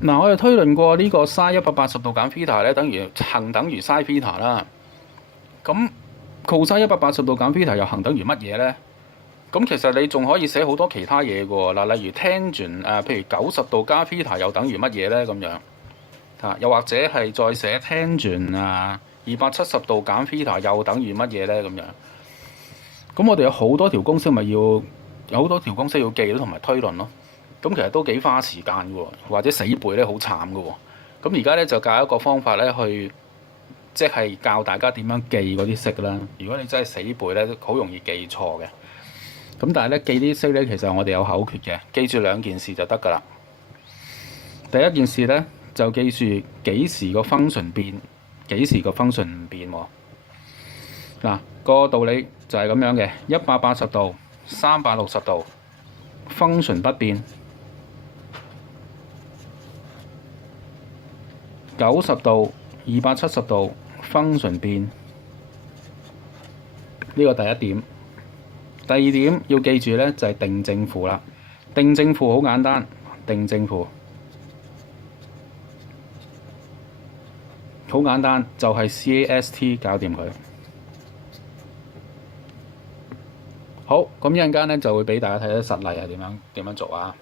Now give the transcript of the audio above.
嗱，我哋推論過呢個 sin 180度減 θ 咧，等於 sin θ 啦。咁 cos 180度減 θ 又行等於乜嘢咧？咁其實你仲可以寫好多其他嘢嘅喎。嗱，例如 tangent 譬如90度加 θ 又等於乜嘢咧？咁樣又或者係再寫 tangent 270度減 θ 又等於乜嘢咧？咁樣咁我哋有好多條公式，咪要有好多條公式要記同埋推論咯。咁其實都幾花時間嘅喎，或者死背咧好慘嘅喎。咁而家咧就教一個方法咧，即係教大家點樣記嗰啲式啦。如果你真係死背咧，好容易記錯嘅。咁但係咧記啲式咧，其實我哋有口訣嘅，記住兩件事就得㗎啦。第一件事咧就記住幾時個 function 變，幾時個 function 唔變喎。嗱，個道理就係咁樣嘅，180度、360度 function 不變。90度、270度 function 變，呢個第一點。第二點要記住咧，就係定正負啦。定正負好簡單，定正負好簡單，就係 CAST 搞掂佢。好，咁一陣間咧就會俾大家睇睇實例係點樣做啊。